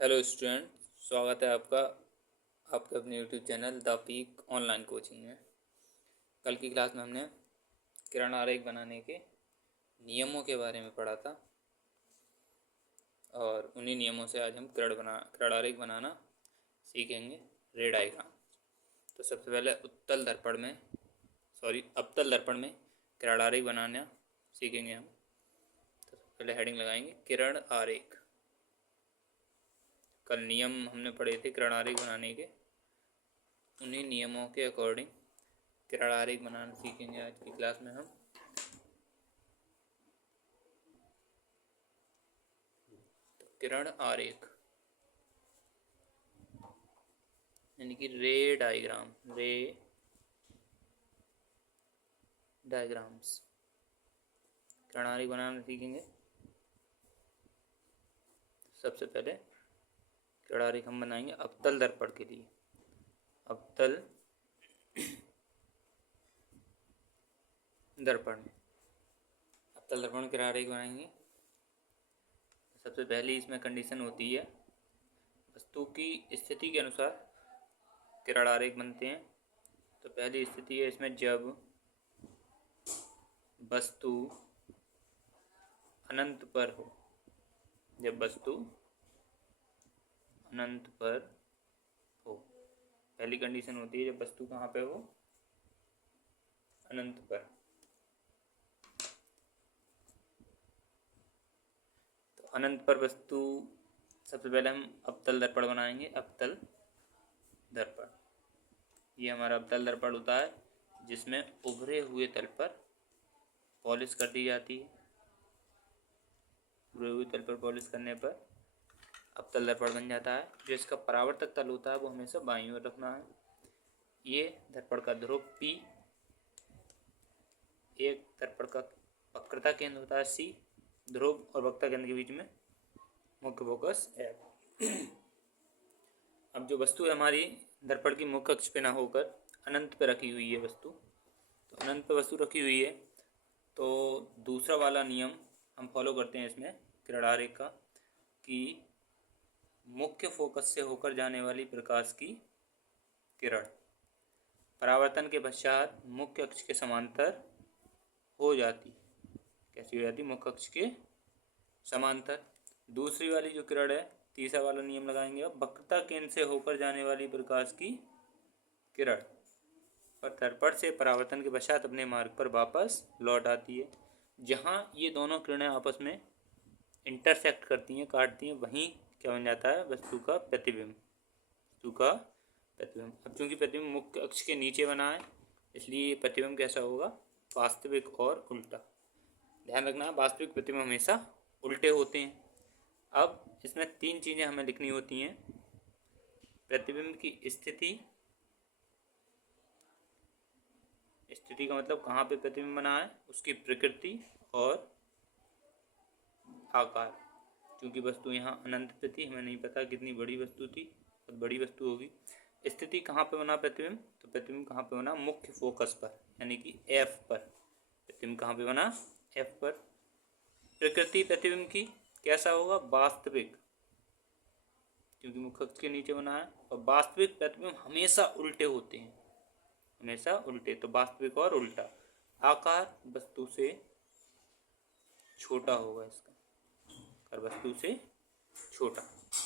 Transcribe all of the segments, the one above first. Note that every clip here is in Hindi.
हेलो स्टूडेंट, स्वागत है आपका आपके अपने YouTube channel the peak online coaching में। कल की क्लास में हमने किरण आरेख बनाने के नियमों के बारे में पढ़ा था और उन्हीं नियमों से आज हम किरण आरेख बनाना सीखेंगे। रे डायग्राम। तो सबसे पहले अवतल दर्पण में किरण आरेख बनाना सीखेंगे हम। तो सबसे पहले हेडिंग लगाएंगे किरण आरेख। कल नियम हमने पढ़े थे किरण आरेख बनाने के, उन्हीं नियमों के अकॉर्डिंग किरण आरेख बनाना सीखेंगे आज की क्लास में हम। तो किरण आरेख यानी कि रे डायग्राम्स किरण आरेख बनाना सीखेंगे। सबसे पहले किरण आरेख हम बनाएंगे अवतल दर्पण के लिए। अवतल दर्पण किरण आरेख बनाएंगे। सबसे पहली इसमें कंडीशन होती है, वस्तु की स्थिति के अनुसार किरण आरेख बनते हैं। तो पहली स्थिति है इसमें, जब वस्तु अनंत पर हो। जब वस्तु अनंत पर हो, पहली कंडीशन होती है जब वस्तु कहाँ पे हो, अनंत पर। तो अनंत पर वस्तु, सबसे पहले हम अवतल दर्पण बनाएंगे। अवतल दर्पण, ये हमारा अवतल दर्पण होता है जिसमें उभरे हुए तल पर पॉलिश कर दी जाती है। उभरे हुए तल पर पॉलिश करने पर अवतल दर्पण बन जाता है। जो इसका परावर्तक तल होता है वो हमेशा बाईं ओर रखना है। ये दर्पण का ध्रुव P, एक दर्पण का वक्रता केंद्र होता है C, ध्रुव और वक्रता केंद्र के बीच में मुख्य फोकस F। अब जो वस्तु है हमारी दर्पण की मुख्य अक्ष पे ना होकर अनंत पे रखी हुई है वस्तु, तो अनंत पे वस्तु रखी हुई है, तो दूसरा वाला नियम हम फॉलो करते हैं इसमें किरण आरेख का, कि मुख्य फोकस से होकर जाने वाली प्रकाश की किरण परावर्तन के पश्चात मुख्य अक्ष के समांतर हो जाती। कैसी हो जाती? मुख्य अक्ष के समांतर। दूसरी वाली जो किरण है, तीसरा वाला नियम लगाएंगे अब, वक्रता केंद्र से होकर जाने वाली प्रकाश की किरण पर दर्पण से परावर्तन के पश्चात अपने मार्ग पर वापस लौट आती है। जहाँ ये दोनों किरणें आपस में इंटरसेक्ट करती हैं, काटती हैं, वहीं क्या बन जाता है? वस्तु का प्रतिबिंब। अब चूंकि प्रतिबिंब मुख्य अक्ष के नीचे बना है, इसलिए प्रतिबिंब कैसा होगा? वास्तविक और उल्टा। ध्यान रखना, वास्तविक प्रतिबिंब हमेशा उल्टे होते हैं। अब इसमें तीन चीज़ें हमें लिखनी होती हैं: प्रतिबिंब की स्थिति का मतलब कहाँ पे प्रतिबिंब बना है, उसकी प्रकृति और आकार। क्योंकि वस्तु यहाँ अनंत पे थी, हमें नहीं पता कितनी बड़ी वस्तु थी, बहुत बड़ी वस्तु होगी। स्थिति कहाँ पे बना प्रतिबिंब? तो प्रतिबिंब कहाँ पे बना? मुख्य फोकस पर, यानी कि F पर। प्रतिबिंब कहाँ पे बना? F पर। प्रकृति प्रतिबिंब की कैसा होगा? वास्तविक, क्योंकि मुख्य अक्ष के नीचे बना है। और वास्तविक प्रतिबिंब हमेशा उल्टे होते हैं, हमेशा उल्टे। तो वास्तविक और उल्टा। आकार वस्तु से छोटा होगा इसका, और वस्तु से छोटा।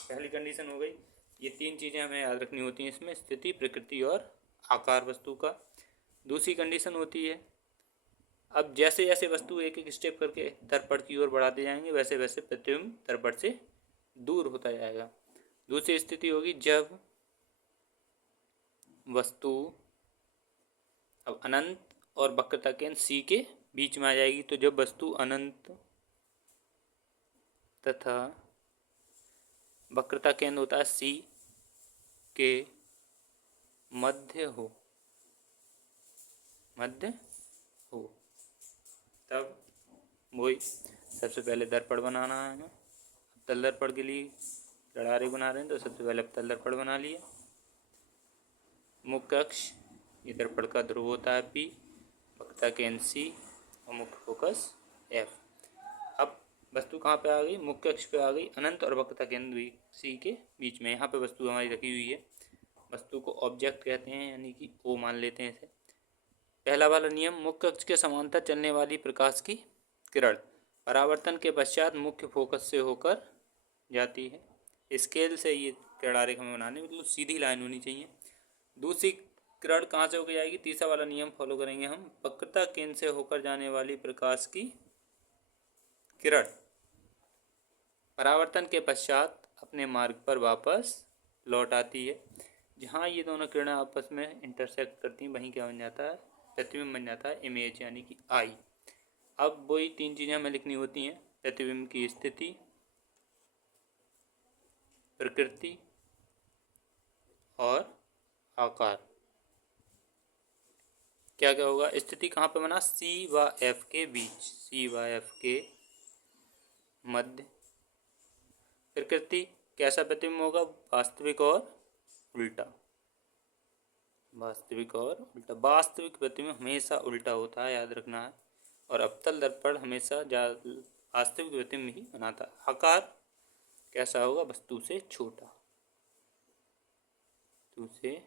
पहली कंडीशन हो गई। ये तीन चीज़ें हमें याद रखनी होती हैं इसमें: स्थिति, प्रकृति और आकार वस्तु का। दूसरी कंडीशन होती है, अब जैसे जैसे वस्तु एक एक स्टेप करके दर्पण की ओर बढ़ाते जाएंगे, वैसे वैसे प्रतिबिंब दर्पण से दूर होता जाएगा। दूसरी स्थिति होगी जब वस्तु अब अनंत और वक्रता केंद्र C के बीच में आ जाएगी। तो जब वस्तु अनंत तथा वक्रता केंद्र होता है C के मध्य हो, तब वही सबसे पहले दर्पण बनाना है हमें। अवतल दर्पण के लिए किरण आरेख बना रहे हैं, तो सबसे पहले अवतल दर्पण बना लिया। मुख्य अक्ष, ये दर्पण का ध्रुव होता है P, वक्रता केंद्र C और मुख्य फोकस F। अब वस्तु कहाँ पे आ गई, मुख्य अक्ष पे आ गई, अनंत और वक्रता केंद्र सी के बीच में। यहाँ पे वस्तु हमारी रखी हुई है। वस्तु को ऑब्जेक्ट कहते हैं, यानी कि ओ मान लेते हैं इसे। पहला वाला नियम, मुख्य अक्ष के समांतर चलने वाली प्रकाश की किरण परावर्तन के पश्चात मुख्य फोकस से होकर जाती है। स्केल से ये किरण आरेख हमें बनाने, मतलब सीधी लाइन होनी चाहिए। दूसरी किरण कहाँ से होकर जाएगी, तीसरा वाला नियम फॉलो करेंगे हम। वक्रता केंद्र से होकर जाने वाली प्रकाश की किरण परावर्तन के पश्चात अपने मार्ग पर वापस लौट आती है। जहाँ ये दोनों किरणें आपस में इंटरसेक्ट करती हैं वहीं क्या बन जाता है, प्रतिबिंब बन जाता है, इमेज यानी कि आई। अब वही तीन चीज़ें हमें लिखनी होती हैं, प्रतिबिंब की स्थिति, प्रकृति और आकार। क्या क्या होगा, स्थिति कहाँ पे बना, सी व एफ के बीच, सी व एफ के मध्य। प्रकृति कैसा प्रतिबिंब होगा, वास्तविक और उल्टा, वास्तविक और उल्टा। वास्तविक प्रतिबिंब हमेशा उल्टा होता है, याद रखना है। और अवतल दर्पण हमेशा वास्तविक प्रतिबिंब ही बनाता है। आकार कैसा होगा, वस्तु से छोटा, वस्तु से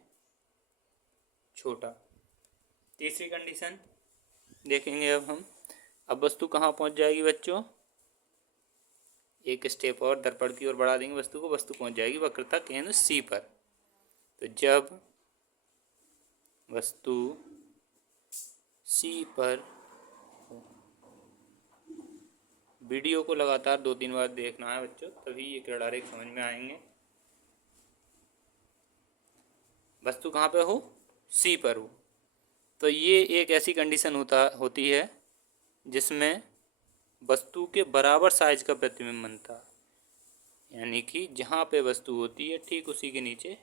छोटा। तीसरी कंडीशन देखेंगे अब हम। अब वस्तु कहाँ पहुँच जाएगी बच्चों, एक स्टेप और दर्पण की ओर बढ़ा देंगे वस्तु को, वस्तु पहुँच जाएगी वक्रता केंद्र सी पर। तो जब वस्तु सी पर, वीडियो को लगातार 2-3 बार देखना है बच्चों, तभी ये किरण आरेख समझ में आएंगे। वस्तु कहाँ पे हो, सी पर हो, तो ये एक ऐसी कंडीशन होती है जिसमें वस्तु के बराबर साइज का प्रतिबिंब बनता है। यानी कि जहाँ पे वस्तु होती है ठीक उसी के नीचे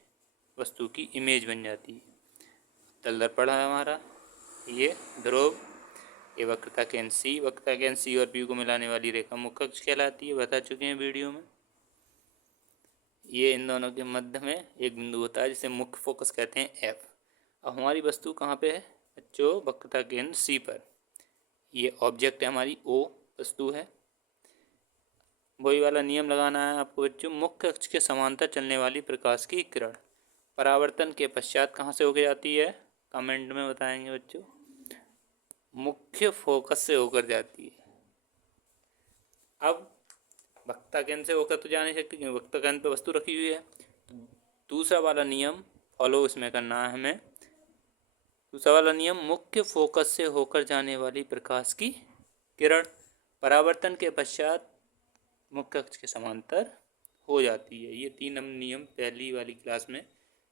वस्तु की इमेज बन जाती है। तल दर्पण है हमारा, ये ध्रुव, ये वक्रता केंद्र सी, वक्रता केंद्र सी और पी को मिलाने वाली रेखा मुख्य अक्ष कहलाती है, बता चुके हैं वीडियो में। ये इन दोनों के मध्य में एक बिंदु होता है जिसे मुख्य फोकस कहते हैं एफ। अब हमारी वस्तु कहाँ पे है बच्चों, वक्रता केंद्र सी पर। ये ऑब्जेक्ट है हमारी, ओ वस्तु है। वही वाला नियम लगाना है आपको बच्चों, मुख्य अक्ष के समांतर चलने वाली प्रकाश की किरण परावर्तन के पश्चात कहाँ से होकर जाती है, कमेंट में बताएंगे बच्चों। मुख्य फोकस से होकर जाती है। अब वक्रता केंद्र से होकर तो जा नहीं सकती क्योंकि वक्रता केंद्र पे वस्तु रखी हुई है। दूसरा वाला नियम फॉलो इसमें करना है हमें। दूसरा वाला नियम, मुख्य फोकस से होकर जाने वाली प्रकाश की किरण परावर्तन के पश्चात मुख्य अक्ष के समांतर हो जाती है। ये 3 हम नियम पहली वाली क्लास में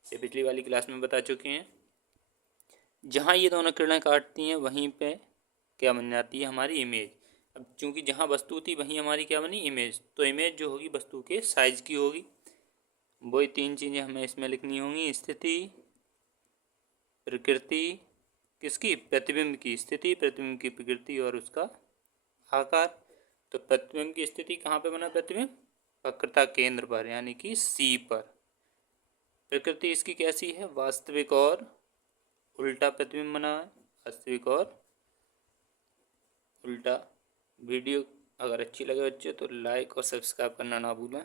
से पिछली वाली क्लास में बता चुके हैं। जहाँ ये दोनों किरणें काटती हैं वहीं पे क्या बन जाती है, हमारी इमेज। अब चूंकि जहाँ वस्तु थी वहीं हमारी क्या बनी, इमेज। तो इमेज जो होगी वस्तु के साइज की होगी। वही 3 चीज़ें हमें इसमें लिखनी होंगी, स्थिति, प्रकृति, किसकी, प्रतिबिंब की स्थिति, प्रतिबिंब की प्रकृति और उसका आकार। तो प्रतिबिंब की स्थिति कहाँ पे बना, प्रतिबिंब वक्रता केंद्र पर यानी कि सी पर। प्रकृति इसकी कैसी है, वास्तविक और उल्टा प्रतिबिंब बना है, वास्तविक और उल्टा। वीडियो अगर अच्छी लगे बच्चे तो लाइक और सब्सक्राइब करना ना भूलें।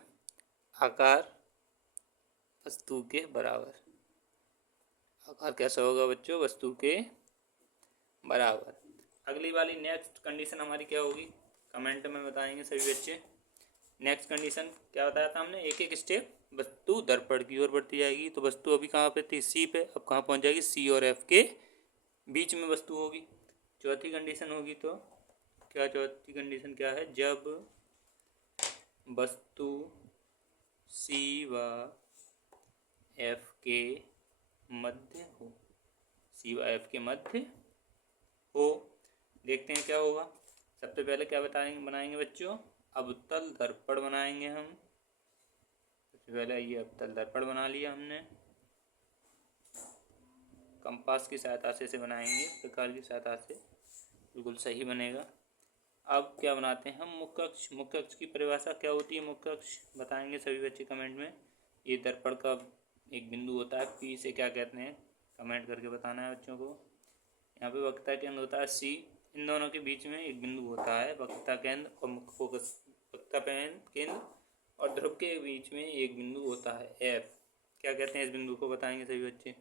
आकार वस्तु के बराबर, आकार कैसा होगा बच्चों, वस्तु के बराबर। अगली वाली नेक्स्ट कंडीशन हमारी क्या होगी, कमेंट में बताएंगे सभी बच्चे। नेक्स्ट कंडीशन क्या बताया था हमने, एक एक स्टेप वस्तु दर्पण की ओर बढ़ती जाएगी। तो वस्तु अभी कहाँ पे थी, सी पे, अब कहाँ पहुँच जाएगी, सी और एफ के बीच में वस्तु होगी। चौथी कंडीशन होगी तो क्या, चौथी कंडीशन क्या है, जब वस्तु सी व एफ के मध्य हो, सी व एफ के मध्य हो। देखते हैं क्या होगा। सबसे पहले क्या बनाएंगे बच्चों, अवतल दर्पण बनाएंगे हम। सबसे पहले ये अवतल दर्पण बना लिया हमने, कंपास की सहायता से इसे बनाएंगे, प्रकार की सहायता से बिल्कुल सही बनेगा। अब क्या बनाते हैं हम, मुख्य अक्ष। मुख्य अक्ष की परिभाषा क्या होती है, मुख्य अक्ष बताएंगे सभी बच्चे कमेंट में। ये दर्पण का एक बिंदु होता है, पी से क्या कहते हैं कमेंट करके बताना है बच्चों को। यहाँ पे वक्रता केंद्र होता है सी, इन दोनों के बीच में एक बिंदु होता है वक्रता केंद्र और मुख्य फोकस वक्रता केंद्र और ध्रुव के बीच में एक बिंदु होता है एफ। क्या कहते हैं इस बिंदु को, बताएंगे सभी बच्चे।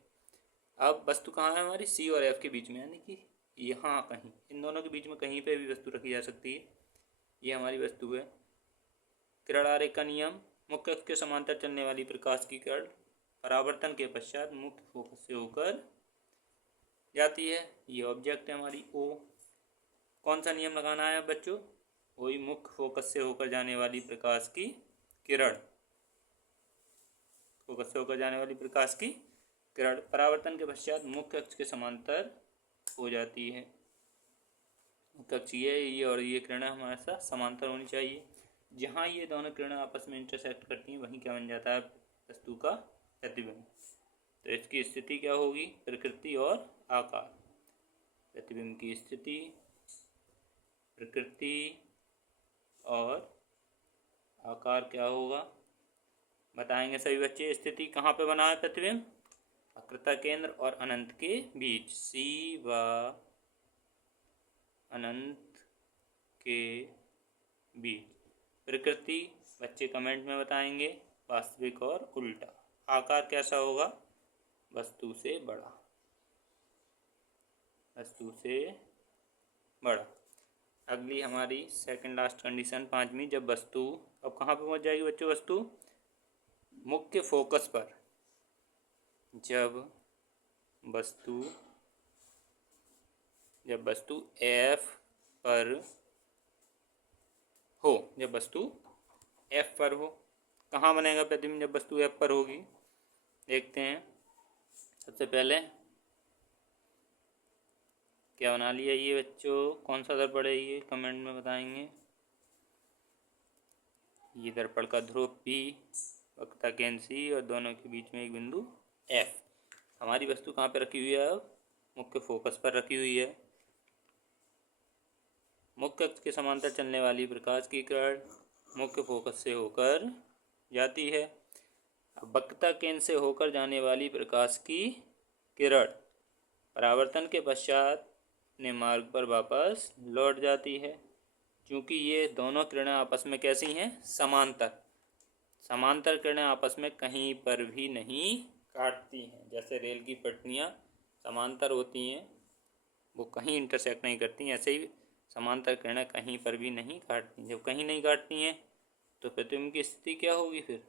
अब वस्तु कहाँ है हमारी, सी और एफ के बीच में, यानी कि यहाँ कहीं, इन दोनों के बीच में कहीं पे भी वस्तु रखी जा सकती है। ये हमारी वस्तु है। किरण आरेख का नियम, मुख्य अक्ष के समांतर चलने वाली प्रकाश की किरण परावर्तन के पश्चात मुख्य फोकस से होकर जाती है। ये ऑब्जेक्ट है हमारी ओ। कौन सा नियम लगाना है बच्चों, वही मुख्य फोकस से होकर जाने वाली प्रकाश की किरण, फोकस से होकर जाने वाली प्रकाश की किरण परावर्तन के पश्चात मुख्य अक्ष के समांतर हो जाती है। मुख्य अक्ष ये और ये किरणें हमारे साथ समांतर होनी चाहिए। जहाँ ये दोनों किरणें आपस में इंटरसेक्ट करती हैं वहीं क्या बन जाता है, वस्तु का प्रतिबिंब। तो इसकी स्थिति क्या होगी, प्रकृति और आकार। प्रतिबिंब की स्थिति, प्रकृति और आकार क्या होगा, बताएंगे सभी बच्चे। स्थिति कहाँ पे बना है प्रतिबिंब, वक्रता केंद्र और अनंत के बीच, सी व अनंत के बीच। प्रकृति बच्चे कमेंट में बताएंगे, वास्तविक और उल्टा। आकार कैसा होगा, वस्तु से बड़ा, वस्तु से बड़ा। अगली हमारी सेकंड लास्ट कंडीशन, पांचवी, जब वस्तु, अब कहाँ पे पहुँच जाएगी बच्चों वस्तु, मुख्य फोकस पर। जब वस्तु एफ पर हो, जब वस्तु एफ पर हो, कहाँ बनेगा प्रतिबिंब जब वस्तु एफ पर होगी, देखते हैं। सबसे पहले क्या बना लिया ये बच्चों, कौन सा दर्पण है ये, कमेंट में बताएंगे। ये दर्पण का ध्रुव पी, वक्रता केंद्र सी और दोनों के बीच में एक बिंदु एफ। हमारी वस्तु कहाँ पे रखी हुई है, अब मुख्य फोकस पर रखी हुई है। मुख्य अक्ष के समांतर चलने वाली प्रकाश की किरण मुख्य फोकस से होकर जाती है। अब वक्रता केंद्र से होकर जाने वाली प्रकाश की किरण परावर्तन के पश्चात अपने मार्ग पर वापस लौट जाती है। क्योंकि ये दोनों किरणें आपस में कैसी हैं, समांतर। समांतर किरणें आपस में कहीं पर भी नहीं काटती हैं। जैसे रेल की पटरियाँ समांतर होती हैं, वो कहीं इंटरसेक्ट नहीं करती, ऐसे ही समांतर किरणें कहीं पर भी नहीं काटती। जब कहीं नहीं काटती हैं तो प्रतिबिंब की स्थिति क्या होगी, फिर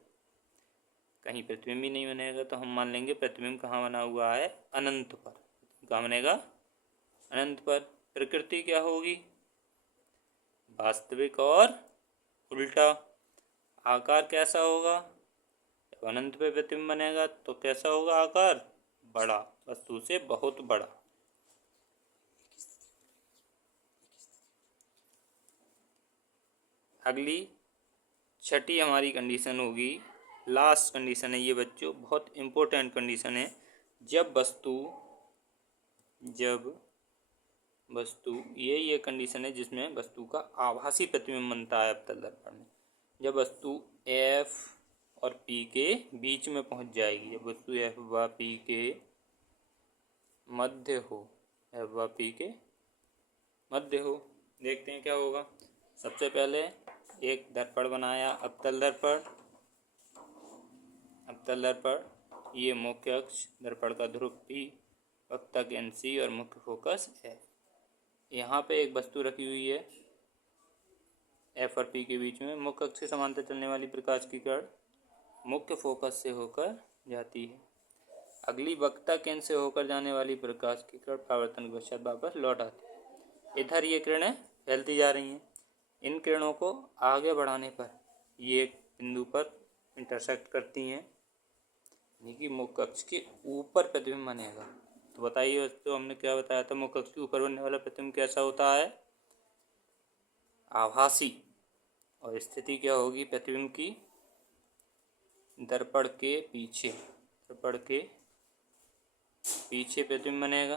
कहीं प्रतिबिंब ही नहीं बनेगा। तो हम मान लेंगे प्रतिबिंब कहाँ बना हुआ है, अनंत पर। कहाँ बनेगा, अनंत पर। प्रकृति क्या होगी, वास्तविक और उल्टा। आकार कैसा होगा, जब अनंत पे प्रतिबिंब बनेगा तो कैसा होगा आकार, बड़ा, वस्तु से बहुत बड़ा। अगली छठी हमारी कंडीशन होगी, लास्ट कंडीशन है ये बच्चों, बहुत इम्पोर्टेंट कंडीशन है। जब वस्तु ये कंडीशन है जिसमें वस्तु का आभासी प्रतिबिंब बनता है अवतल दर्पण में। जब वस्तु एफ और पी के बीच में पहुंच जाएगी, जब वस्तु एफ व पी के मध्य हो, एफ व पी के मध्य हो, देखते हैं क्या होगा। सबसे पहले एक दर्पण बनाया, अवतल दर्पण, ये मुख्य अक्ष, दर्पण का ध्रुव पी, वक्रता केंद्र सी और मुख्य फोकस है। यहाँ पे एक वस्तु रखी हुई है एफ और पी के बीच में। मुख्य अक्ष के समांतर चलने वाली प्रकाश की किरण मुख्य फोकस से होकर जाती है। अगली वक्रता केंद्र से होकर जाने वाली प्रकाश की किरण परावर्तन के पश्चात वापस लौट आती है। इधर ये किरणें फैलती जा रही हैं। इन किरणों को आगे बढ़ाने पर ये एक बिंदु पर इंटरसेक्ट करती हैं, यानी कि मुख्य अक्ष के ऊपर प्रतिबिंब बनेगा। तो बताइए, तो हमने क्या बताया था, मुख्य अक्ष के ऊपर बनने वाला प्रतिबिंब कैसा होता है, आभासी। और स्थिति क्या होगी प्रतिबिंब की, दर्पण के पीछे प्रतिबिंब बनेगा।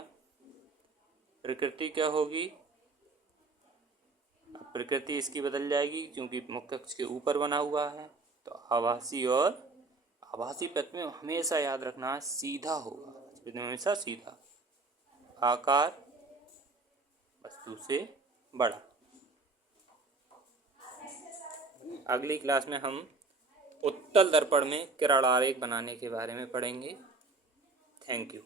प्रकृति क्या होगी, प्रकृति इसकी बदल जाएगी क्योंकि मुख्य अक्ष के ऊपर बना हुआ है। तो आभासी प्रतिबिंब हमेशा याद रखना सीधा होगा, हमेशा सीधा। आकार वस्तु से बड़ा। अगली क्लास में हम उत्तल दर्पण में किरण आरेख बनाने के बारे में पढ़ेंगे। Thank you.